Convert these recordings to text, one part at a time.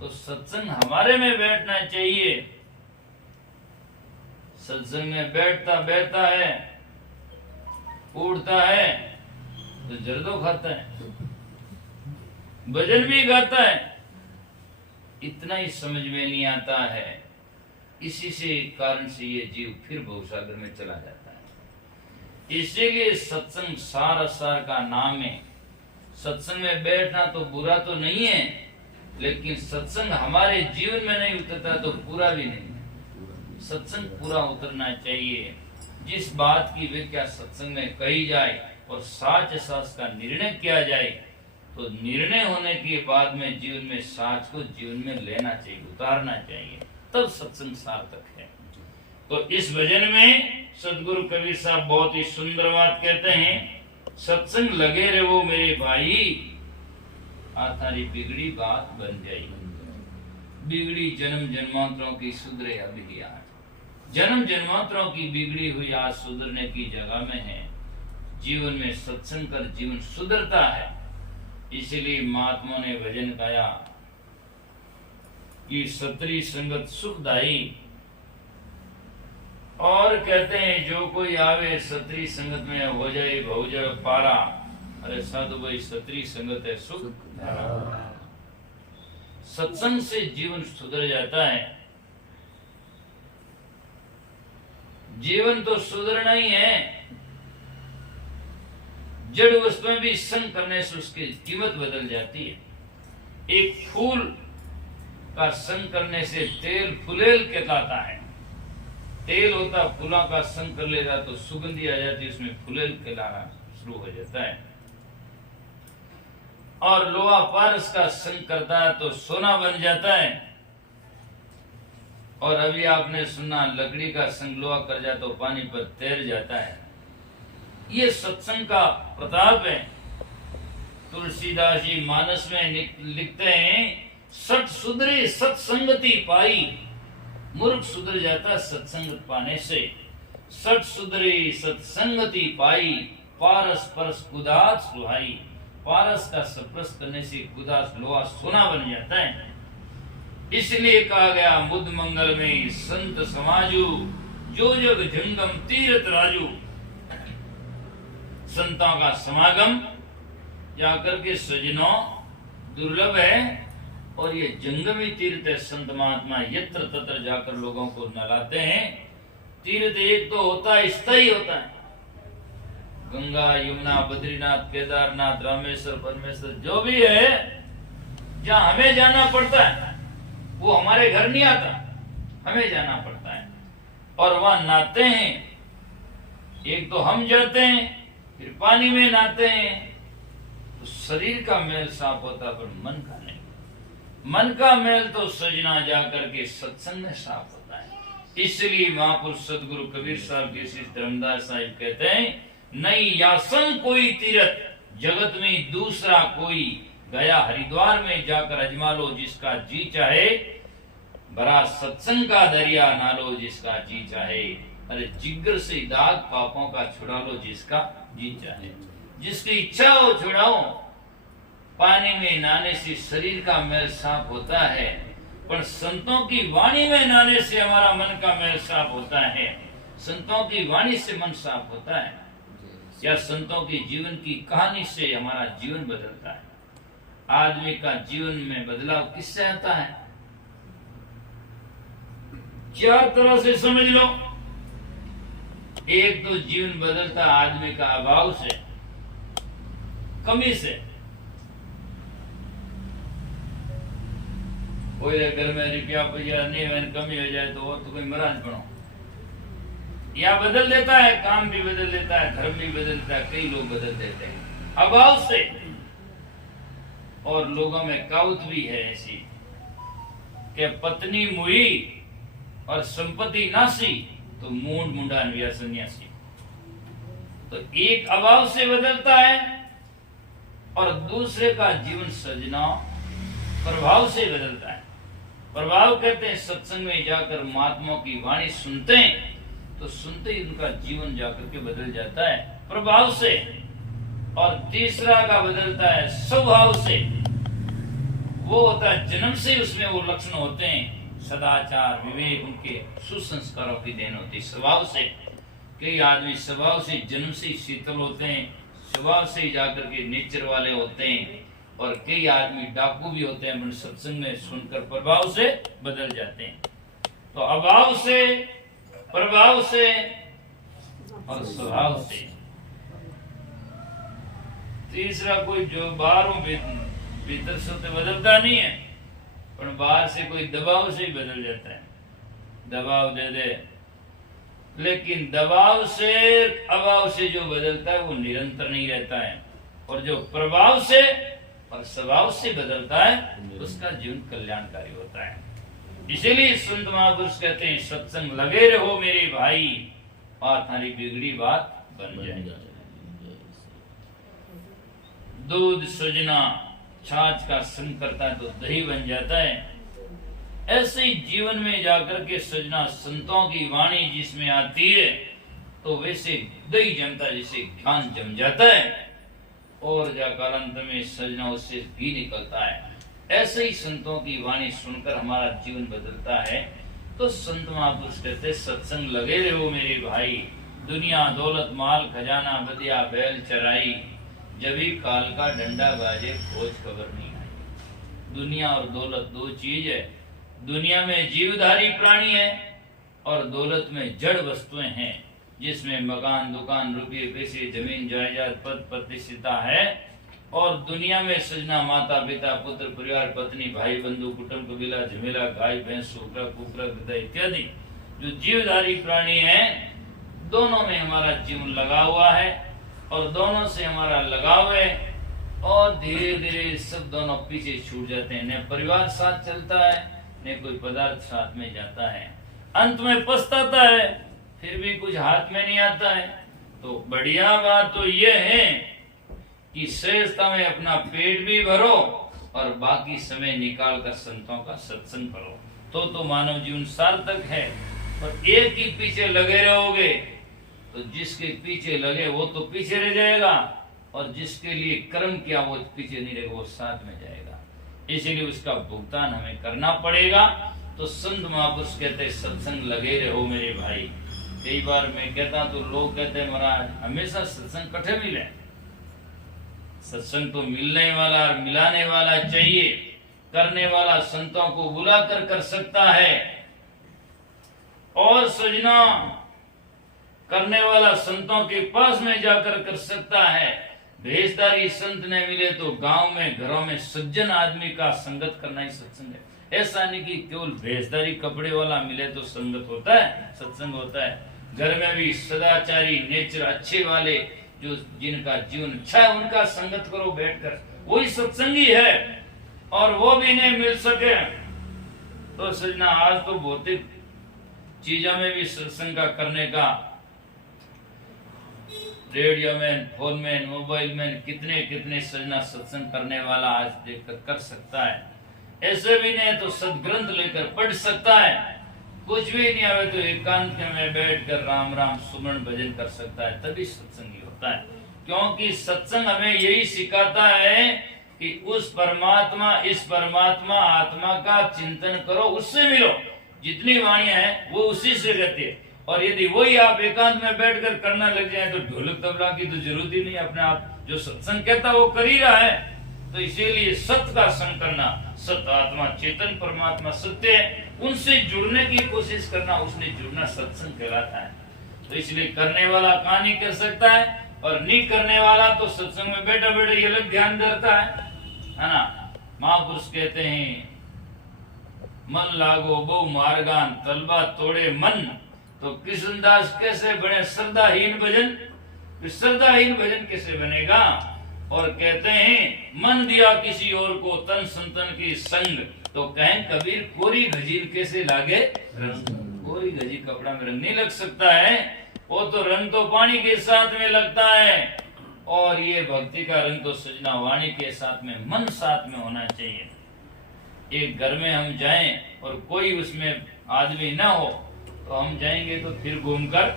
तो सत्संग हमारे में बैठना चाहिए। सत्संग में बैठता बैठता है, उड़ता है तो जर्दो खाता है, भजन भी गाता है, इतना ही समझ में नहीं आता है। इसी से कारण से ये जीव फिर भवसागर में चला जाता है। इसीलिए सत्संग सार सार का नाम है। सत्संग में बैठना तो बुरा तो नहीं है, लेकिन सत्संग हमारे जीवन में नहीं उतरता तो पूरा भी नहीं है। सत्संग पूरा उतरना चाहिए। जिस बात की व्याख्या सत्संग में कही जाए और साच सास का निर्णय किया जाए, तो निर्णय होने के बाद में जीवन में साच को जीवन में लेना चाहिए, उतारना चाहिए, तब सत्संग सार्थक है। तो इस भजन में सदगुरु कबीर साहब बहुत ही सुंदर बात कहते हैं, सत्संग लगे रहो मेरे भाई, थारी बिगड़ी बात बन जाई। बिगड़ी जन्म जन्मांतरों की सुधरे अभी आज। जन्म जन्मांतरों की बिगड़ी हुई आज सुधरने की जगह में है। जीवन में सत्संग कर जीवन सुधरता है। इसलिए महात्मा ने भजन गाया कि सतरी संगत सुखदाई, और कहते हैं जो कोई आवे सतरी संगत में हो जाए भवजल पारा। अरे साधु भाई, सतरी संगत है सुख। सत्संग से जीवन सुधर जाता है। जीवन तो सुधरना ही है। जड़ वस्तुएं भी संग करने से उसकी कीमत बदल जाती है। एक फूल का संग करने से तेल फुलेल कहलाता है। तेल होता फूलों का संग कर लेगा तो सुगंधी आ जाती है, उसमें फुलेल कहलाना शुरू हो जाता है। और लोहा पारस का संग करता है तो सोना बन जाता है। और अभी आपने सुना लकड़ी का संग लोहा कर जाता तो पानी पर तैर जाता है। ये सत्संग का प्रताप है। तुलसीदास जी मानस में लिखते हैं, सत सुधरे सत्संगति पाई। मूर्ख सुधर जाता सत्संगत पाने से। सत सुधरे सत्संगति पाई, पारस परस कुदास सुहाई। पारस का सप्रस करने से कुदास लोहा सोना बन जाता है। इसलिए कहा गया मुद मंगल में संत समाजू, जो जग जंगम तीरथ राजू। संतों का समागम जाकर के सजनों दुर्लभ है, और ये जंगमी तीर्थ है। संत महात्मा यत्र तत्र जाकर लोगों को नहलाते हैं। तीर्थ एक तो होता है, स्थायी होता है। गंगा यमुना बद्रीनाथ केदारनाथ रामेश्वर परमेश्वर जो भी है, जहाँ हमें जाना पड़ता है वो हमारे घर नहीं आता, हमें जाना पड़ता है। और वहां नहाते हैं, एक तो हम जाते हैं फिर पानी में नहाते हैं, तो शरीर का मैल साफ होता पर मन का नहीं। मन का मैल तो सजना जाकर के सत्संग में साफ होता है। इसलिए महापुरुष सदगुरु कबीर साहब जैसे धर्मदास साहिब कहते हैं, नहीं यासन कोई तीरथ जगत में दूसरा कोई। गया हरिद्वार में जाकर अजमा लो जिसका जी चाहे, भरा सत्संग का दरिया नालो जिसका जी चाहे। अरे जिगर से दाग पापों का छुड़ा लो जिसका जी चाहे। जिसकी इच्छा हो छुड़ाओ। पानी में नहाने से शरीर का मैल साफ होता है, पर संतों की वाणी में नहाने से हमारा मन का मैल साफ होता है। संतों की वाणी से मन साफ होता है, या संतों की जीवन की कहानी से हमारा जीवन बदलता है। आदमी का जीवन में बदलाव किससे आता है? चार तरह से समझ लो। एक तो जीवन बदलता आदमी का अभाव से, कमी से। कोई घर में रुपया पैसा नहीं है, कमी हो जाए तो कोई महाराज बनो, या बदल देता है, काम भी बदल देता है, धर्म भी बदल देता है, कई लोग बदल देते हैं अभाव से। और लोगों में कहावत भी है ऐसी कि पत्नी मुई और संपत्ति नासी तो मूंड मुंडान या सन्यासी। तो एक अभाव से बदलता है और दूसरे का जीवन सजना प्रभाव से बदलता है। प्रभाव कहते हैं सत्संग में जाकर महात्माओं की वाणी सुनते हैं तो सुनते ही उनका जीवन जाकर के बदल जाता है प्रभाव से। और तीसरा का बदलता है स्वभाव से। वो होता है जन्म से उसमें वो लक्षण होते हैं, सदाचार विवेक, उनके सुसंस्कारों की देन होती है। स्वभाव से कई आदमी स्वभाव से जन्म से ही शीतल होते हैं, स्वभाव से ही जाकर के नेचर वाले होते हैं, और कई आदमी डाकू भी होते हैं, सत्संग में सुनकर प्रभाव से बदल जाते हैं। तो अभाव से, प्रभाव से और स्वभाव से। तीसरा कोई जो बाहरों भीतर से तो बदलता नहीं है, पर बाहर से कोई दबाव से ही बदल जाता है, दबाव दे दे। लेकिन दबाव से अभाव से जो बदलता है वो निरंतर नहीं रहता है, और जो प्रभाव से और स्वभाव से बदलता है उसका जीवन कल्याणकारी होता है। इसीलिए संत महापुरुष कहते हैं सत्संग लगे रहो मेरे भाई, और थारी बिगड़ी बात बन जाए। दूध सजना छाछ का संग करता है तो दही बन जाता है। ऐसे ही जीवन में जाकर के सजना संतों की वाणी जिसमें आती है तो वैसे दही जमता है, जैसे ज्ञान जम जाता है, और कालांतर में सजना उससे घी निकलता है। ऐसे ही संतों की वाणी सुनकर हमारा जीवन बदलता है। तो संत महापुरुष कहते सत्संग लगे रहो मेरे भाई, दुनिया दौलत माल खजाना बदिया बैल चराई, जब ही काल का डंडा बाजे खोज खबर नहीं आई। दुनिया और दौलत दो चीज है। दुनिया में जीवधारी प्राणी है और दौलत में जड़ वस्तुएं हैं, जिसमें मकान दुकान रुपये पैसे जमीन जायदाद पद प्रतिष्ठिता है। और दुनिया में सजना माता पिता पुत्र परिवार पत्नी भाई बंधु कुटुंब कबीला झमेला गाय भैंस सूकरा कुकरा गधा इत्यादि जो जीवधारी प्राणी है, दोनों में हमारा जीवन लगा हुआ है और दोनों से हमारा लगाव है। और धीरे धीरे सब दोनों पीछे छूट जाते हैं, न परिवार साथ चलता है न कोई पदार्थ साथ में जाता है। अंत में पछताता है, फिर भी कुछ हाथ में नहीं आता है। तो बढ़िया बात तो यह है कि श्रेष्ठता में अपना पेट भी भरो और बाकी समय निकाल कर संतों का सत्संग करो, तो मानव जीवन सार्थक है। और एक ही पीछे लगे रहोगे तो जिसके पीछे लगे वो तो पीछे रह जाएगा, और जिसके लिए कर्म किया वो पीछे नहीं रहेगा, वो साथ में जाएगा। इसीलिए उसका भुगतान हमें करना पड़ेगा। तो संत महापुरुष कहते सत्संग लगे रहो मेरे भाई। कई बार मैं कहता तो लोग कहते हैं महाराज हमेशा सत्संग कठे मिले। सत्संग तो मिलने वाला और मिलाने वाला चाहिए, करने वाला संतों को बुलाकर कर सकता है। और सजना करने वाला संतों के पास में जाकर कर सकता है। भेषधारी संत ने मिले तो गांव में घरों में सज्जन आदमी का संगत करना ही सत्संग है। ऐसा नहीं कि केवल भेषधारी कपड़े वाला मिले तो संगत होता है, सत्संग होता है। घर में भी सदाचारी नेचर अच्छे वाले जो जिनका जीवन अच्छा है उनका संगत करो बैठकर, वही सत्संगी है। और वो भी नहीं मिल सके तो सजना आज तो भौतिक चीजों में भी सत्संग का करने का, रेडियो में फोन में मोबाइल में कितने कितने सजना सत्संग करने वाला आज देखकर कर सकता है। ऐसे भी नहीं तो सदग्रंथ लेकर पढ़ सकता है। कुछ भी नहीं आवे तो एकांत में बैठकर राम राम सुमन भजन कर सकता है, तभी सत्संगी होता है। क्योंकि सत्संग हमें यही सिखाता है कि उस परमात्मा इस परमात्मा आत्मा का चिंतन करो, उससे मिलो। जितनी वाणियां हैं वो उसी से रहती है। और यदि वही आप एकांत में बैठकर करना लग जाए तो ढोलक तबला की तो जरूरत ही नहीं, अपने आप जो सत्संग कहता है वो कर ही रहा है। तो इसीलिए सत्य का संग करना, सत्य आत्मा चेतन परमात्मा सत्य है, उनसे जुड़ने की कोशिश करना, उसने जुड़ना सत्संग कहलाता है। तो इसलिए करने वाला कहानी कर सकता है और नहीं करने वाला तो सत्संग में बैठा बैठा ये अलग ध्यान धरता है ना। महापुरुष कहते हैं मन लागो बहु मार्गान तलबा तोड़े मन, तो कृष्णदास कैसे बने श्रद्धाहीन भजन, श्रद्धाहीन भजन कैसे बनेगा। और कहते हैं मन दिया किसी और को तन संतन की संग, तो कहें कबीर कोरी गजीर कैसे लागे रंग। कोरी गजी कपड़ा में रंग नहीं लग सकता है, वो तो रंग तो पानी के साथ में लगता है। और ये भक्ति का रंग तो सजना वाणी के साथ में, मन साथ में होना चाहिए। एक घर में हम जाएं और कोई उसमें आदमी ना हो तो हम जाएंगे तो फिर घूमकर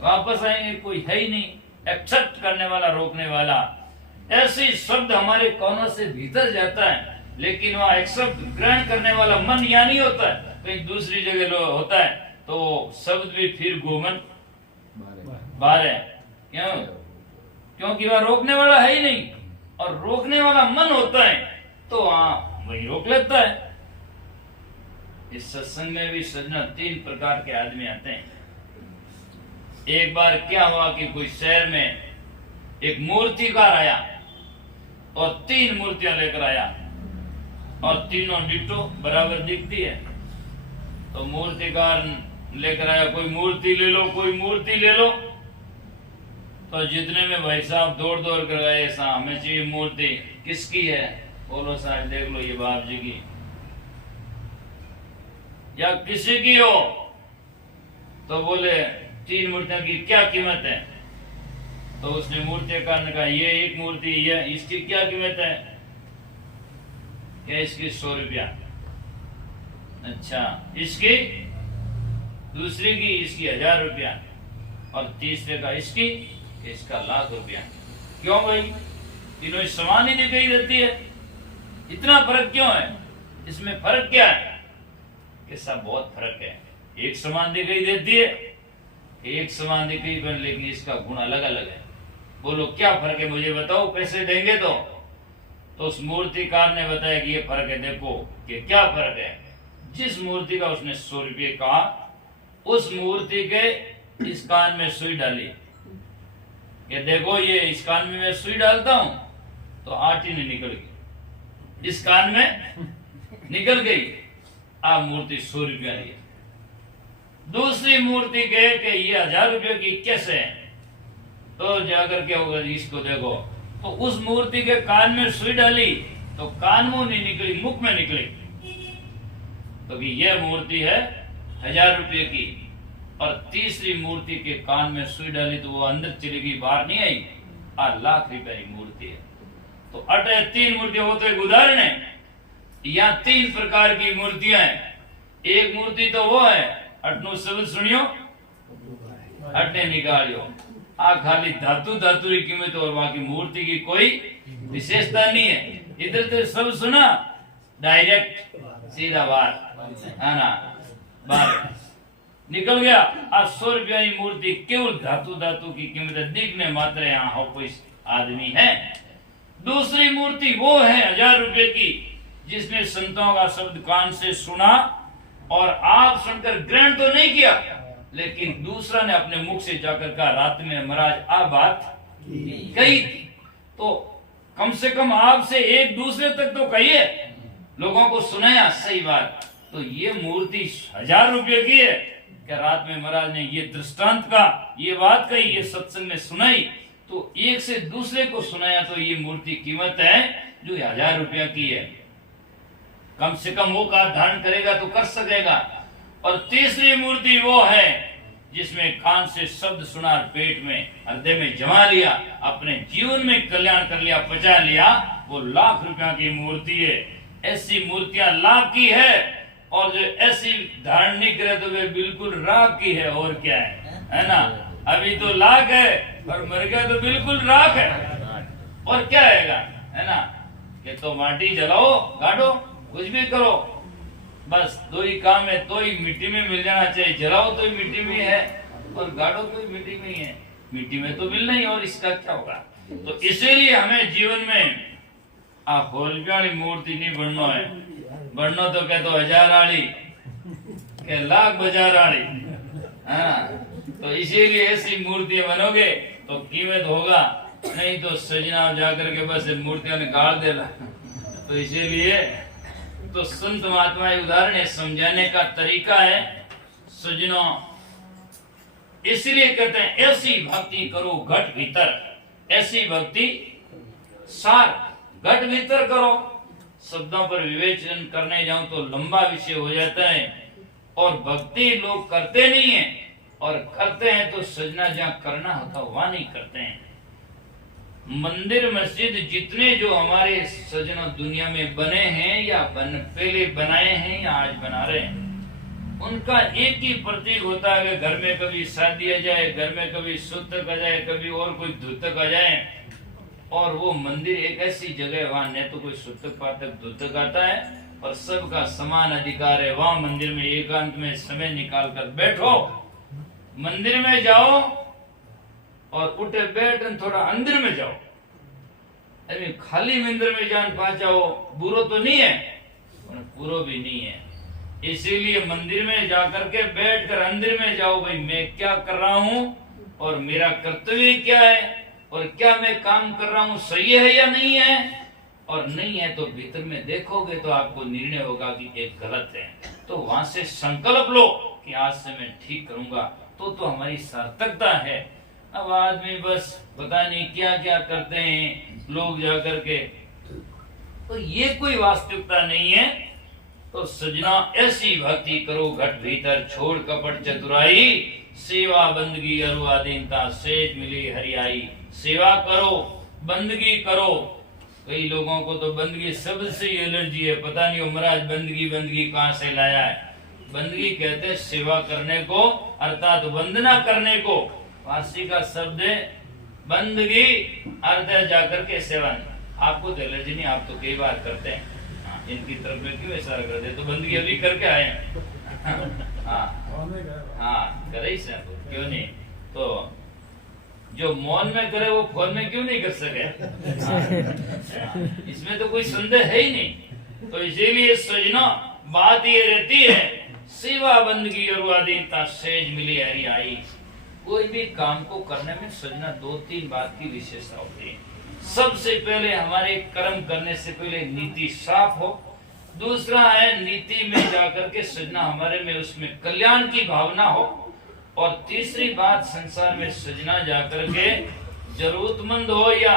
वापस आएंगे, कोई है ही नहीं एक्सेप्ट करने वाला, रोकने वाला। ऐसे शब्द हमारे कानों से भीतर जाता है लेकिन वहाँ एक्सेप्ट ग्रहण करने वाला मन यहाँ नहीं होता है, कहीं दूसरी जगह होता है, तो शब्द भी फिर गोमन बाहर है। क्यों? क्योंकि वह रोकने वाला है ही नहीं, और रोकने वाला मन होता है तो वहां वही रोक लेता है। इस सत्संग में भी सजना 3 प्रकार के आदमी आते हैं। एक बार क्या हुआ कि कोई शहर में एक मूर्तिकार आया और 3 मूर्तियां लेकर आया, और तीनों डिट्टो बराबर दिखती है। तो मूर्तिकार लेकर आया, कोई मूर्ति ले लो, कोई मूर्ति ले लो। तो जितने में भाई साहब दौड़ दौड़ कर गए, ऐसा हमें चाहिए मूर्ति। किसकी है? बोलो साहब देख लो, ये बाप जी की या किसी की हो। तो बोले 3 मूर्तियों की क्या कीमत है? तो उसने मूर्तिकार ने कहा ये एक मूर्ति, ये इसकी क्या कीमत है? क्या इसकी 100 रुपया। अच्छा, इसकी? दूसरी की इसकी 1000 रुपया, और तीसरे का इसकी इसका 1,00,000 रुपया। क्यों भाई? तीनों समान ही दिखाई देती है, इतना फर्क क्यों है? इसमें फर्क क्या है? कि सब बहुत फर्क है। एक समान दिखाई देती है, एक समान दिखाई, लेकिन इसका गुण अलग अलग है। बोलो क्या फर्क है, मुझे बताओ, पैसे देंगे तो उस मूर्तिकार ने बताया कि ये फर्क है। देखो कि क्या फर्क है। जिस मूर्ति का उसने 100 रुपये कहा, उस मूर्ति के इस कान में सुई डाली, कि देखो ये इस कान में मैं सुई डालता हूं तो आठ ही नहीं निकल गई, इस कान में निकल गई। आप मूर्ति 100 रुपया लिया। दूसरी मूर्ति कहे कि ये 1000 रुपये की कैसे है? तो जाकर के होगा, इसको देखो, तो उस मूर्ति के कान में सुई डाली तो कान मुंह नहीं निकली, मुख में निकली। तो कि यह मूर्ति है 1000 रुपये की, और तीसरी मूर्ति के कान में सुई डाली तो वो अंदर चली गई, बाहर नहीं आई, 1,00,000 रुपये की मूर्ति है। तो अटे 3 मूर्तियां, वो तो एक उदाहरण है। यहाँ 3 प्रकार की मूर्तियां हैं। एक मूर्ति तो वो है, अटनो शब्द सुनियो अटने निकालियो, आ खाली धातु धातु की कीमत, और बाकी मूर्ति की कोई विशेषता नहीं है। इधर तो सब सुना, डायरेक्ट सीधा बाहर, है ना, बाहर निकल गया। आज 100 रुपया की मूर्ति, केवल धातु धातु की कीमत, दिखने मात्र यहाँ हो कोई आदमी है। दूसरी मूर्ति वो है 1000 रुपये की, जिसने संतों का शब्द कान से सुना और आप सुनकर ग्रहण तो नहीं किया, लेकिन दूसरा ने अपने मुख से जाकर कहा, रात में महाराज आ बात कही थी। तो कम से कम आपसे एक दूसरे तक तो कहिए, लोगों को सुनाया सही बात। तो ये मूर्ति 1000 रुपये की है कि रात में महाराज ने ये दृष्टांत का, ये बात कही, ये सत्संग में सुनाई, तो एक से दूसरे को सुनाया। तो ये मूर्ति कीमत है जो 1000 रुपया की है। कम से कम वो का धारण करेगा तो कर सकेगा। और तीसरी मूर्ति वो है जिसमें कान से शब्द सुना, पेट में हृदय में जमा लिया, अपने जीवन में कल्याण कर लिया, पचा लिया, वो 1,00,000 रुपया की मूर्ति है। ऐसी मूर्तियां लाभ की है, और जो ऐसी धारण नहीं करे तो वे बिल्कुल राख की है। और क्या है ना? अभी तो लाख है और मर गया तो बिल्कुल राख है। और क्या है ना? ये तो माटी जलाओ, गाड़ो, कुछ भी करो, बस 2 ही काम है। तो ही मिट्टी में मिल जाना चाहिए, जलाओ तो ही मिट्टी में है, और गाड़ो तो ही मिट्टी में ही है। मिट्टी में तो मिलना ही, और इसका क्या होगा? तो इसीलिए हमें जीवन में आप होलब्याली मूर्ति नहीं बनना है। बनना तो कहते 1000 आली के 1,00,000 बाजार आली, तो इसीलिए ऐसी मूर्तियां बनोगे तो कीमत होगा, नहीं तो सजना जाकर के बस मूर्तियां ने गाड़ देना। तो इसीलिए तो संत महात्मा उदाहरण है, समझाने का तरीका है सजनों। इसलिए कहते हैं ऐसी भक्ति करो घट भीतर, ऐसी भक्ति सार घट भीतर करो। शब्दों पर विवेचन करने जाऊं तो लंबा विषय हो जाता है, और भक्ति लोग करते नहीं है, और करते हैं तो सजना जहां करना होता वहां नहीं करते हैं। मंदिर मस्जिद जितने जो हमारे सजना दुनिया में बने हैं, या पहले बनाए हैं या आज बना रहे हैं, उनका एक ही प्रतीक होता है कि घर में कभी शादी आ जाए, घर में कभी सूतक आ जाए, कभी और कोई धूतक आ जाए, और वो मंदिर एक ऐसी जगह है वहां न तो कोई सुतक पातक दुतक आता है और सबका समान अधिकार है। वहां मंदिर में एकांत में समय निकाल कर बैठो, मंदिर में जाओ और उठे बैठ थोड़ा अंदर में जाओ। अरे खाली मंदिर में जान पा जाओ, बुरो तो नहीं है और पूरो भी नहीं है। इसीलिए मंदिर में जाकर के बैठकर अंदर में जाओ, भाई मैं क्या कर रहा हूँ और मेरा कर्तव्य क्या है और क्या मैं काम कर रहा हूँ सही है या नहीं है, और नहीं है तो भीतर में देखोगे तो आपको निर्णय होगा कि एक गलत है। तो वहां से संकल्प लो कि आज से मैं ठीक करूंगा, तो हमारी सार्थकता है। अब आदमी बस पता नहीं क्या क्या करते हैं लोग जाकर के, तो ये कोई वास्तविकता नहीं है। तो सजना ऐसी भक्ति करो घट भीतर छोड़ कपट चतुराई, सेवा बंदगी अरु आधीनता सेज मिली हरियाई। सेवा करो, बंदगी करो। कई लोगों को तो बंदगी सबसे एलर्जी है, पता नहीं महाराज बंदगी बंदगी कहाँ से लाया है। बंदगी कहते हैं सेवा करने को, अर्थात वंदना करने को। फारसी का शब्द है बंदगी, अर्थ है जाकर के सेवन। आपको तो एलर्जी नहीं, आप तो कई बार करते हैं। इनकी तरफ में क्यों इशारा कर दे, तो बंदगी अभी करके आए हैं। हाँ करे ही से, क्यों नहीं। तो जो मौन में करे वो फोन में क्यों नहीं कर सके। इसमें तो कोई संदेह है ही नहीं। तो इसीलिए सजना बात ये रहती है, सेवा बंदगी और आधीनता सेज मिली हरियाई। कोई भी काम को करने में सजना दो तीन बात की विशेषता होती है। सबसे पहले हमारे कर्म करने से पहले नीति साफ हो। दूसरा है नीति में जाकर के सजना हमारे में उसमें कल्याण की भावना हो। और तीसरी बात संसार में सजना जाकर के जरूरतमंद हो या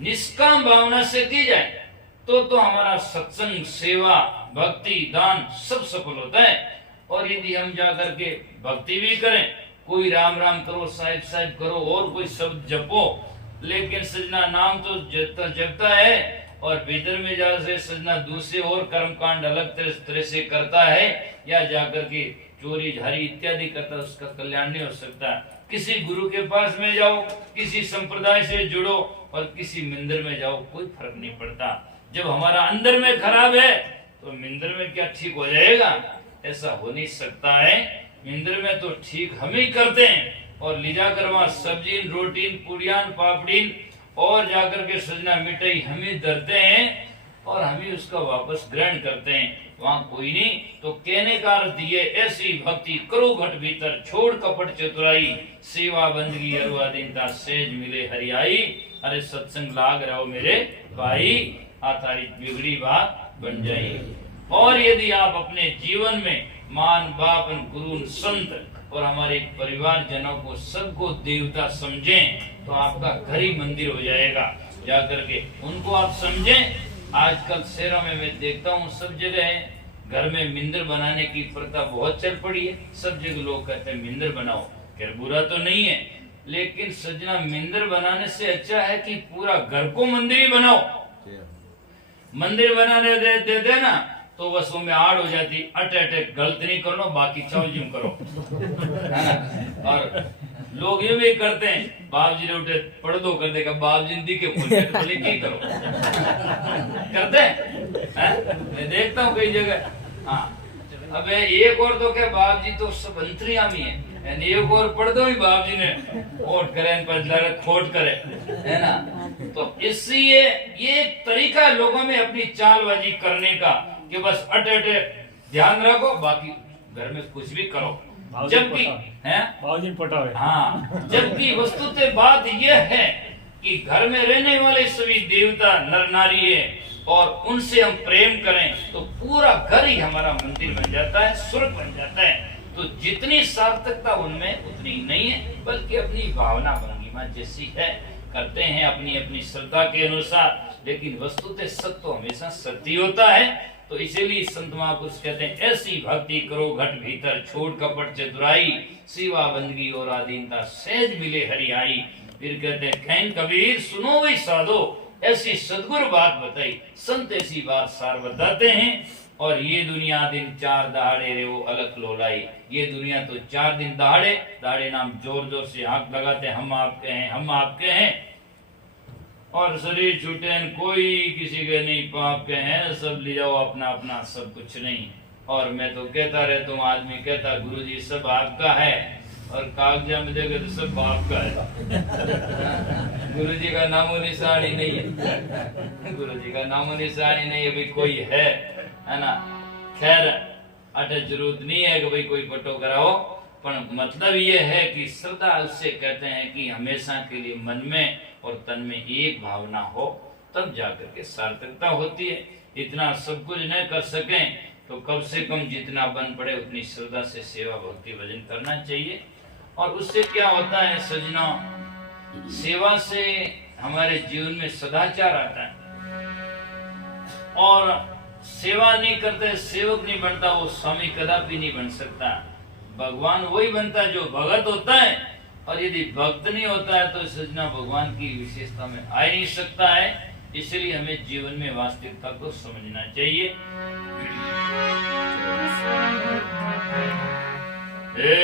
निष्काम भावना से की जाए तो हमारा सत्संग सेवा भक्ति दान सब सफल होता है। और यदि हम जाकर के भक्ति भी करें, कोई राम राम करो साहिब साहिब करो और कोई शब्द जपो, लेकिन सजना नाम तो जपता है और भीतर में जाकर सजना दूसरे और कर्म कांड अलग तरह से करता है या जाकर के चोरी झारी इत्यादि करता, उसका कल्याण नहीं हो सकता। किसी गुरु के पास में जाओ, किसी संप्रदाय से जुड़ो और किसी मंदिर में जाओ, कोई फर्क नहीं पड़ता। जब हमारा अंदर में खराब है तो मंदिर में क्या ठीक हो जाएगा? ऐसा हो नहीं सकता है। मंदिर में तो ठीक हम ही करते हैं और ले जाकर वहाँ सब्जी रोटीन पुड़ियान पापड़ीन और जाकर के सजना मिठाई हम ही धरते हैं और हम ही उसका वापस ग्रहण करते हैं, वहाँ कोई नहीं। तो कहने का अर्थ ये, ऐसी भक्ति करो घट भीतर छोड़ कपट चतुराई, सेवा बंदगी अरुआधीनता सेज मिले हरियाई। अरे सत्संग लाग रहो मेरे भाई, आधारित बिगड़ी बात बन जाए। और यदि आप अपने जीवन में मान बापन गुरु संत और हमारे परिवार जनों को सबको देवता समझें तो आपका घर ही मंदिर हो जाएगा। जाकर के उनको आप समझें। आजकल शहरों में मैं देखता हूँ सब जगह घर में मंदिर बनाने की प्रथा बहुत चल पड़ी है। सब जगह लोग कहते हैं मंदिर बनाओ, खैर बुरा तो नहीं है, लेकिन सजना मंदिर बनाने से अच्छा है कि पूरा घर को मंदिर ही बनाओ। मंदिर बनाने दे ना तो बस वो में आड़ हो जाती, अटैक गलत नहीं करो बाकी चाउजिम करो, है ना। और लोग ये भी करते हैं, बाप जी ने उठे पढ़ दो कर देगा, बाप जिंदगी के बोले की करो करते हैं। मैं देखता हूँ कई जगह। हाँ अब एक और तो क्या, बाप जी तो सब अंतर्यामी है, एक और पढ़ दो ही बाप जी ने खोट करे खोट करे, है ना। तो इसलिए ये तरीका लोगों में अपनी चालबाजी करने का कि बस अटे ध्यान रखो बाकी घर में कुछ भी करो, जबकि है हाँ, जबकि वस्तुतः बात यह है कि घर में रहने वाले सभी देवता नर नारी है और उनसे हम प्रेम करें तो पूरा घर ही हमारा मंदिर बन जाता है, स्वर्ग बन जाता है। तो जितनी सार्थकता उनमें उतनी नहीं है, बल्कि अपनी भावना भंगिमा जैसी है करते हैं अपनी अपनी श्रद्धा के अनुसार, लेकिन वस्तुतः सत्य हमेशा सत्य होता है। तो इसीलिए संत महापुरुष कहते हैं ऐसी भक्ति करो घट भीतर छोड़ कपट चतुराई, सेवा बंदगी और आधीनता सहज मिले हरियाई। फिर कहते हैं खैन कबीर सुनो वही साधो, ऐसी सदगुरु बात बताई, संत ऐसी बात सार बताते हैं। और ये दुनिया दिन 4 दहाड़े रे वो अलग लोलाई, ये दुनिया तो 4 दिन दहाड़े नाम जोर जोर से आंख लगाते हम आपके हैं हम आपके हैं। और शरीर छूटे, कोई किसी के नहीं पाप के हैं, सब ले जाओ अपना अपना, सब कुछ नहीं। और मैं तो कहता रहता हूँ, आदमी कहता गुरुजी सब आपका है, और कागजात में देखे तो सब बाप का है। गुरुजी का नामो निशान ही नहीं है, गुरुजी का नामो निशान ही नहीं है, भाई कोई है ना। खैर अटे जरूरत नहीं है कि भाई कोई पटो कराओ, पर मतलब ये है कि श्रद्धा उससे कहते हैं कि हमेशा के लिए मन में और तन में एक भावना हो, तब जाकर के सार्थकता होती है। इतना सब कुछ न कर सकें तो कम से कम जितना बन पड़े उतनी श्रद्धा से सेवा भक्ति भजन करना चाहिए। और उससे क्या होता है सज्जनों, सेवा से हमारे जीवन में सदाचार आता है। और सेवा नहीं करते सेवक नहीं बनता, वो स्वामी कदापि नहीं बन सकता। भगवान वही बनता है जो भगत होता है, और यदि भक्त नहीं होता है तो सजना भगवान की विशेषता में आ नहीं सकता है। इसलिए हमें जीवन में वास्तविकता को समझना चाहिए। हे